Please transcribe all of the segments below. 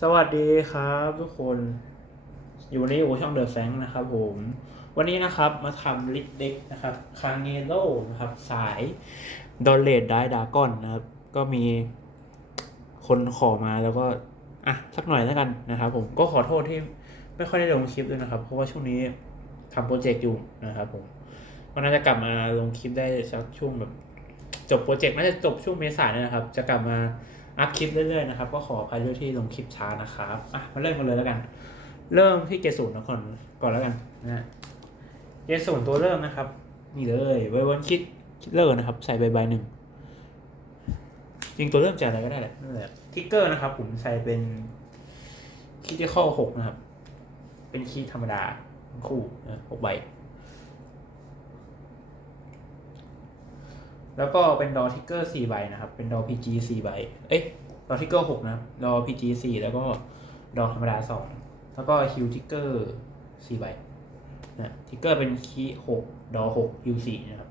สวัสดีครับทุกคน อยู่ในอยู่ช่องเดอะแฟงนะครับผม วันนี้นะครับมาทำลิดเด็กนะครับคางเงโลนะครับ สายดอลเลดได้ดากอนนะครับ ก็มีคนขอมาแล้วก็ อะ สักหน่อยแล้วกันนะครับผมก็ขอโทษที่ไม่ค่อยได้ลงคลิปด้วยนะครับ เพราะว่าช่วงนี้ทำโปรเจกต์อยู่นะครับผมก็น่าจะกลับมาลงคลิปได้สักช่วงแบบ จบโปรเจกต์น่าจะจบช่วงเมษายนนะครับ จะกลับมา อัพคลิปเรื่อยๆนะครับ ก็ขออภัยด้วยที่ลงคลิปช้านะครับอะมาเริ่มกันเลยแล้วกัน เริ่มที่เกรดศูนย์ก่อนก่อนแล้วกันนะเกรดศูนตัวเริ่มนะครับ นี่เลยไววันคิดเลอร์นะครับ ใส่ใบใบหนึ่งจริงตัวเริ่มจากอะไรก็ได้แหละนั่นแหละทิกเกอร์นะครับ ผมใส่เป็นคิดที่ข้อหกนะครับ เป็นคีย์ธรรมดาคู่หกใบ แล้วก็เป็นดอทิกเกอร์สี่ใบนะครับ เป็นดอพีจีสี่ใบ เอ๊ะดอทิกเกอร์หกนะดอพีจีสี่แล้วก็ดอธรรมดาสองแล้วก็ฮิวทิกเกอร์สี่ใบนะทิกเกอร์เป็นคีหกดอหกฮิวสี่นะครับ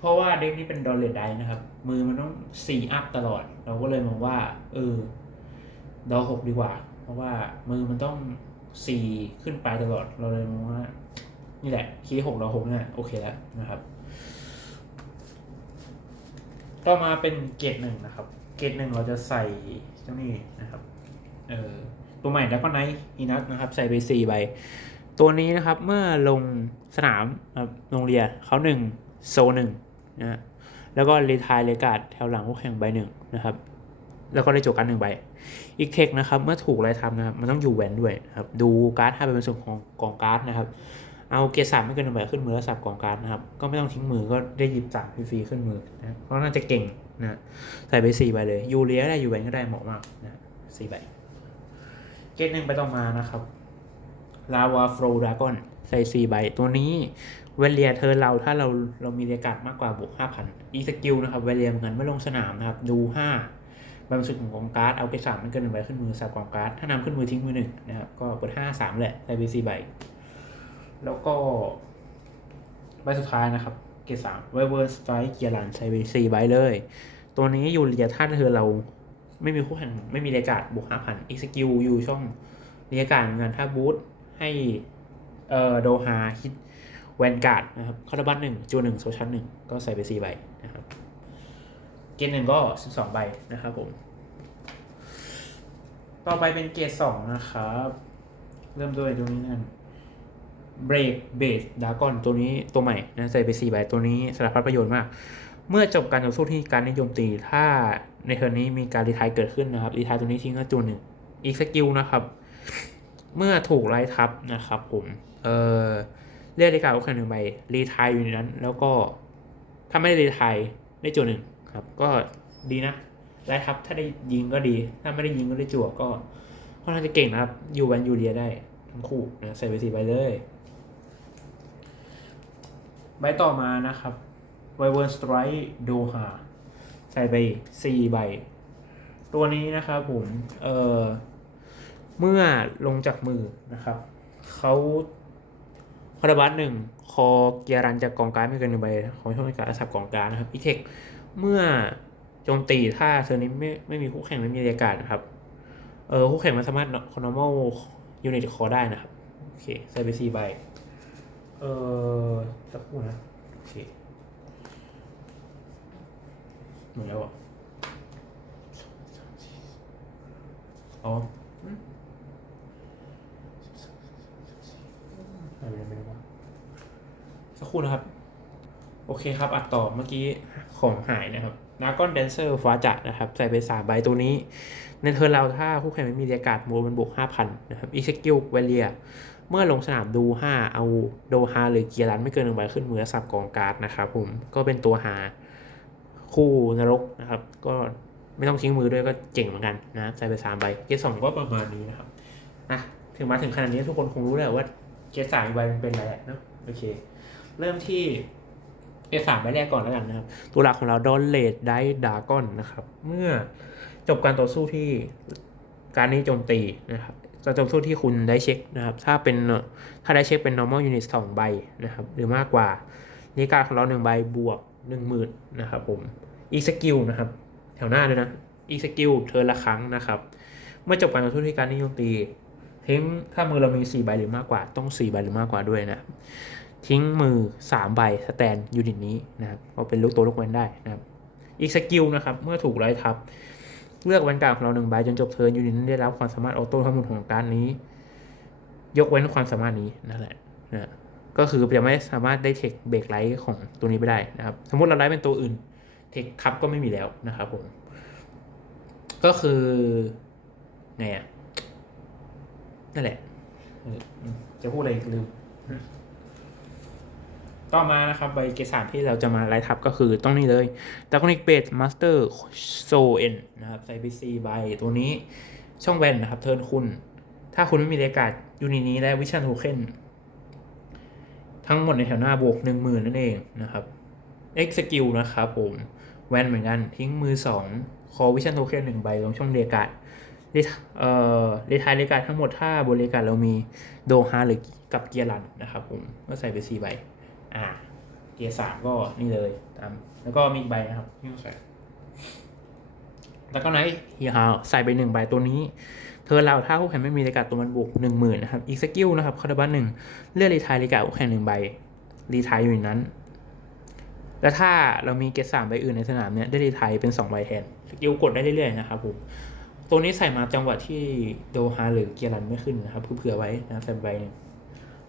เพราะว่าเด็กนี้เป็นดอเลดไดนะครับ มือมันต้องสี่อัพตลอด เราก็เลยมองว่า เออดอหกดีกว่า เพราะว่ามือมันต้องสี่ขึ้นไปตลอด เราเลยมองว่า นี่แหละคีหกดอหกเนี่ยโอเคแล้วนะครับ ต่อมาเป็นเกรดหนึ่งนะครับ เกรดหนึ่งเราจะใส่เจ้านี่นะครับ เออตัวใหม่แล้วก็ไนท์อีนัทนะครับ ใส่ไปสี่ใบ ตัวนี้นะครับเมื่อลงสนามครับโรงเรียนเขาหนึ่งโซหนึ่งนะฮะแล้วก็รีทายเลกาดแถวหลังผู้แข่งใบหนึ่งนะครับ แล้วก็ได้โจกันหนึ่งใบ อีกเทคนะครับ เมื่อถูกไรทำนะครับ มันต้องอยู่แหวนด้วยนะครับ ดูการ์ดให้เป็นส่วนของกองการ์ดนะครับ เอาเกียร์สามไม่เกินหนึ่งใบขึ้นมือแล้วสับกองการ์ดนะครับ ก็ไม่ต้องทิ้งมือก็ได้หยิบสามฟรีขึ้นมือนะเพราะน่าจะเก่งนะใส่ไปสี่ใบเลยยูเรียได้ยูแวนก็ได้เหมาะมากนะสี่ใบเกตหนึ่งไปต่อมานะครับลาวาโฟลดากอนใส่สี่ใบตัวนี้เวเลียเธอเราถ้าเราเรามีเรียกาดมากกว่าบวกห้าพันอีสกิลนะครับเวเลียเหมือนกันเมื่อลงสนามนะครับดูห้าใบสุดของกองการ์ดเอาเกรดสามไม่เกินหนึ่งใบขึ้นมือสับกองการ์ดถ้านำขึ้นมือทิ้งมือหนึ่งนะครับก็เปิดห้าสามแหละใส่ไปสี่ใบ แล้วก็ใบสุดท้ายนะครับ เกรดสามไวเวอร์สไตร์เกียร์ลันใช้ไปสี่ใบเลย ตัวนี้ยูเรียถ้าเธอเราไม่มีคู่แข่งไม่มีเรกาดบวกห้าพันอีกสกิลอยู่ช่องเรียกาดเหมือนกันถ้าบูทให้เอ่อโดฮาฮิตแวนการ์ดนะครับคาร์บัตหนึ่งจูหนึ่งโซชันหนึ่งก็ใส่ไปสี่ใบนะครับ เกรดหนึ่งก็สิบสองใบนะครับผม ต่อไปเป็นเกรดสองนะครับ เริ่มด้วยตัวนี้นั่น เบรกเบสดากอนตัวนี้ตัวใหม่นะใส่ไป4ใบตัวนี้สารพัดประโยชน์มาก เมื่อจบการต่อสู้ที่การนิยมตีถ้าในเทิร์นี้มีการรีทายเกิดขึ้นนะครับรีทายตัวนี้ทิ้งก็จูนหนึ่งอีกสกิลนะครับ เมื่อถูกไล่ทับนะครับผมเออเรียกรายการโอเคหนึ่งใบรีทายอยู่ในนั้น แล้วก็ถ้าไม่ได้รีทายได้จูนหนึ่งครับ ก็ดีนะไล่ทับถ้าได้ยิงก็ดี ถ้าไม่ได้ยิงก็ได้จั่วก็ค่อนข้างจะเก่งนะครับยูแวนยูเรียได้ทั้งคู่นะใส่ไปสี่ใบเลย ใบต่อมานะครับไวเวิร์นสไตร์โดฮาใส่ไปสี่ใบ ตัวนี้นะครับผม เอ่อ เมื่อลงจากมือนะครับ เขาคาราบัสหนึ่งคอเกียร์รันจากกองการไม่เกินหนึ่งใบของช่องการสับกองการนะครับอีเทคเมื่อโจมตีถ้าเธอนี้ไม่ไม่มีคู่แข่งไม่มีเรียกการดนะครับ เออคู่แข่งมันสามารถ normal unit คอได้นะครับ โอเค ใส่ไปสี่ใบ เออสักครู่นะโอเค หมดแล้วอะอ๋ออืมหายไปไหนไม่รู้วะสักครู่นะครับ โอเคครับ อัดต่อเมื่อกี้ของหายนะครับดากอนแดนเซอร์ฟ้าจะนะครับ ใส่ไปสามใบตัวนี้ ในเทอร์นเราถ้าคู่แข่งไม่มีเรียกาดโมมันบวกห้าพันนะครับอีสกิลเวเลีย เมื่อลงสนามดู 5 เอาโดฮาหรือเกียรันไม่เกินหนึ่งใบขึ้นมือสับกองการ์ดนะครับผมก็เป็นตัวหาคู่นรกนะครับ ก็ไม่ต้องทิ้งมือด้วยก็เจ๋งเหมือนกันนะใส่ไปสามใบเกียร์สองก็ประมาณนี้นะครับอะถึงมาถึงขนาดนี้ทุกคนคงรู้แล้วว่าเกียร์สามใบมันเป็นอะไรเนาะโอเค เริ่มที่เกียร์สามใบแรกก่อนแล้วกันนะครับ ตัวหลักของเราดอนเลดไดดากอนนะครับ เมื่อจบการต่อสู้ที่การนี้โจมตีนะครับ จะจบสู้ที่คุณได้เช็คนะครับ ถ้าเป็นถ้าได้เช็คเป็น normal unit สองใบนะครับ หรือมากกว่านี่การของเราหนึ่งใบบวกหนึ่งหมื่นนะครับผมอีสกิลนะครับ แถวหน้าด้วยนะอีสกิลเธอละครั้งนะครับ เมื่อจบการต่อสู้ที่การนิยมตีทิ้งถ้ามือเรามีสี่ใบหรือมากกว่า ต้องสี่ใบหรือมากกว่าด้วยนะทิ้งมือสามใบสแตนยูนิตนี้นะครับก็เป็นลูกตัวลูกเว้นได้นะครับอีกสกิลนะครับ เมื่อถูกไล่ทับ เลือกแวนการ์ดของเราหนึ่งใบจนจบเทิร์นยูนิตนั้นได้รับความสามารถออโต้ทั้งหมดของการดนี้ ยกเว้นความสามารถนี้นั่นแหละนะก็คือจะไม่สามารถได้เทคเบรกไลท์ของตัวนี้ไปได้นะครับ สมมติเราไลท์เป็นตัวอื่น เทคทับก็ไม่มีแล้วนะครับผม ก็คือไงอะนั่นแหละจะพูดอะไรอีกลืม ต่อมานะครับใบเกสามที่เราจะมาไล่ทับก็คือต้องนี่เลยดากอนิกเบสมาสเตอร์โซเอ็นะครับใส่ไปซีใบตัวนี้ช่องแวนนะครับ เทิร์นคุณ ถ้าคุณไม่มีเรกาดยูนิตนี้และวิชันโทเค็นทั้งหมดในแถวหน้าบวกหนึ่งหมื่นนั่นเองนะครับ X สกิลนะครับผม แวนเหมือนกันทิ้งมือสองคอวิชันโทเค็นหนึ่งใบลงช่องเรกาดเอ่อเรทายเรกาดทั้งหมดถ้าบนเรกาดเรามีโดฮาหรือกับเกียร์ลันนะครับผมก็ใส่ไปสี่ใบ อ่า เกียร์สามก็นี่เลยตาม แล้วก็มีอีกใบนะครับที่ต้องใส่แล้วก็ไนท์ฮีฮาวใส่ไปหนึ่งใบตัวนี้ เธอเราถ้าคู่แข่งไม่มีรายการตัวมันบวกหนึ่งหมื่นนะครับ อีกสกิลนะครับคาร์บันหนึ่งเลือกรีทายรายการคู่แข่งหนึ่งใบ รีทายอยู่ในนั้น แล้วถ้าเรามีเกรดสามใบอื่นในสนามเนี่ยได้รีทายเป็นสองใบแทน สกิลกดได้เรื่อยๆนะครับผม ตัวนี้ใส่มาจังหวะที่โดฮาหรือเกียร์รันไม่ขึ้นนะครับเผื่อๆไว้นะใส่ใบหนึ่ง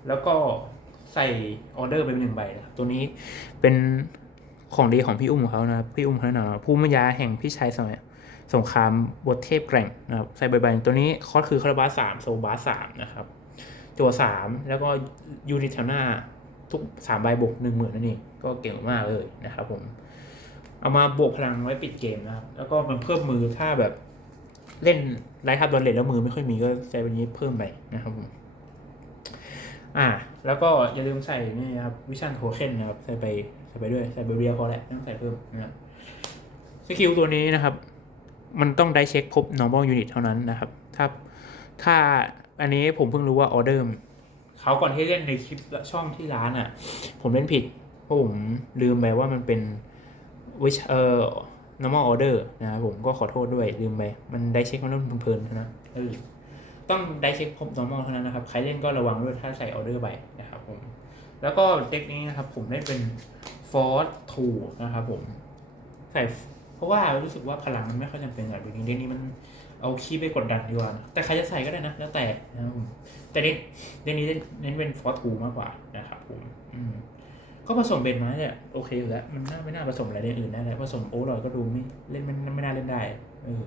แล้วก็ ใส่ออเดอร์ไปเป็นหนึ่งใบนะครับตัวนี้เป็นของดีของพี่อุ้มเขานะครับพี่อุ้มเขาแน่นอนว่าผู้มยาแห่งพี่ชายสมัยสงครามบทเทพแกร่งนะครับใส่ใบใบตัวนี้คอสคือคาราบาสามโซบาสามนะครับจัวสามแล้วก็ยูนิตแถวหน้าทุกสามใบบวกหนึ่งหมื่นนั่นเองก็เก่งมากเลยนะครับผม เอามาบวกพลังไว้ปิดเกมนะครับ แล้วก็มันเพิ่มมือถ้าแบบเล่นไลท์ทับโดนเลทแล้วมือไม่ค่อยมีก็ใช้แบบนี้เพิ่มไปนะครับผม อ่า แล้วก็อย่าลืมใส่นี่นะครับวิชันโทเค็นนะครับใส่ไปใส่ไปด้วยใส่ไปเรียพอแหละไม่ต้องใส่เพิ่มนะครับสกิลตัวนี้นะครับ มันต้องได้เช็คพบ normal unit เท่านั้นนะครับ ถ้าถ้าอันนี้ผมเพิ่งรู้ว่าออเดอร์เขาก่อนที่เล่นในคลิปช่องที่ร้านอะ ผมเล่นผิด เพราะผมลืมไปว่ามันเป็นวิชเอ่อ normal order นะครับผมก็ขอโทษด้วยลืมไป มันได้เช็คมันต้องเพลินๆนะเออ ต้องได้เช็คพบ normal เท่านั้นนะครับ ใครเล่นก็ระวังด้วยถ้าใส่ออเดอร์ไปนะครับผม แล้วก็เทคนี้นะครับ ผมได้เป็น force 2นะครับผม ใส่เพราะว่ารู้สึกว่าพลังมันไม่ค่อยจำเป็นอะเดี๋ยวนี้เดี๋ยวนี้มันเอาคีย์ไปกดดันดีกว่า แต่ใครจะใส่ก็ได้นะ แล้วแต่นะครับผม แต่เน้นเดี๋ยวนี้เน้นเป็น force 2มากกว่านะครับผมอืมก็ผสมเบนไม้เนี่ยโอเคอยู่แล้วมันน่าไม่น่าผสมอะไรในอื่นได้แล้วผสมโอรอยก็ดูไม่เล่นมันไม่น่าเล่นได้เออ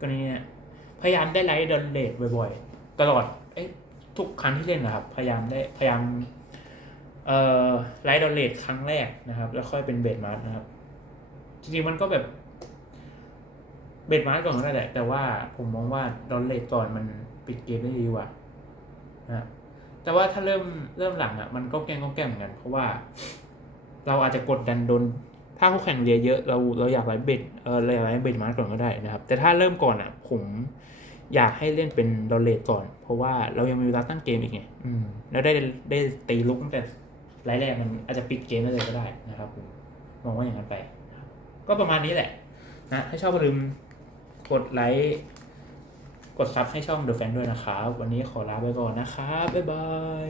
ก็นี่เนี่ย พยายามได้ไลท์ดอนเลดบ่อยๆ ตลอดเอ้ยทุกครั้งที่เล่นนะครับ พยายามได้พยายามเอ่อไลท์ดอนเลดครั้งแรกนะครับ แล้วค่อยเป็นเบดมาร์นะครับ จริงๆมันก็แบบเบดมาร์ก่อนก็ได้แหละ แต่ว่าผมมองว่าดอนเลดก่อนมันปิดเกมได้ดีกว่านะแต่ว่าถ้าเริ่มเริ่มหลังอะมันก็แกล้งก็แกล้งเหมือนกัน เพราะว่า เราอาจจะกดดันโดน ถ้าคู่แข่งเรียเยอะเราเราอยากไลฟ์เบดเออเราอยากไลฟ์เบดมาร์ก่อนก็ได้นะครับ แต่ถ้าเริ่มก่อนอะ ผมอยากให้เล่นเป็นดอลเลตก่อน เพราะว่าเรายังมีเวลาตั้งเกมอีกไงอืมแล้วได้ได้ตีลุกตั้งแต่ไลฟ์แรกมันอาจจะปิดเกมได้เลยก็ได้นะครับผมมองว่าอย่างนั้นไป ก็ประมาณนี้แหละนะถ้าชอบอย่าลืมกดไลค์กดซับให้ช่อง The Fan ด้วยนะครับ วันนี้ขอลาไปก่อนนะครับ บ๊ายบาย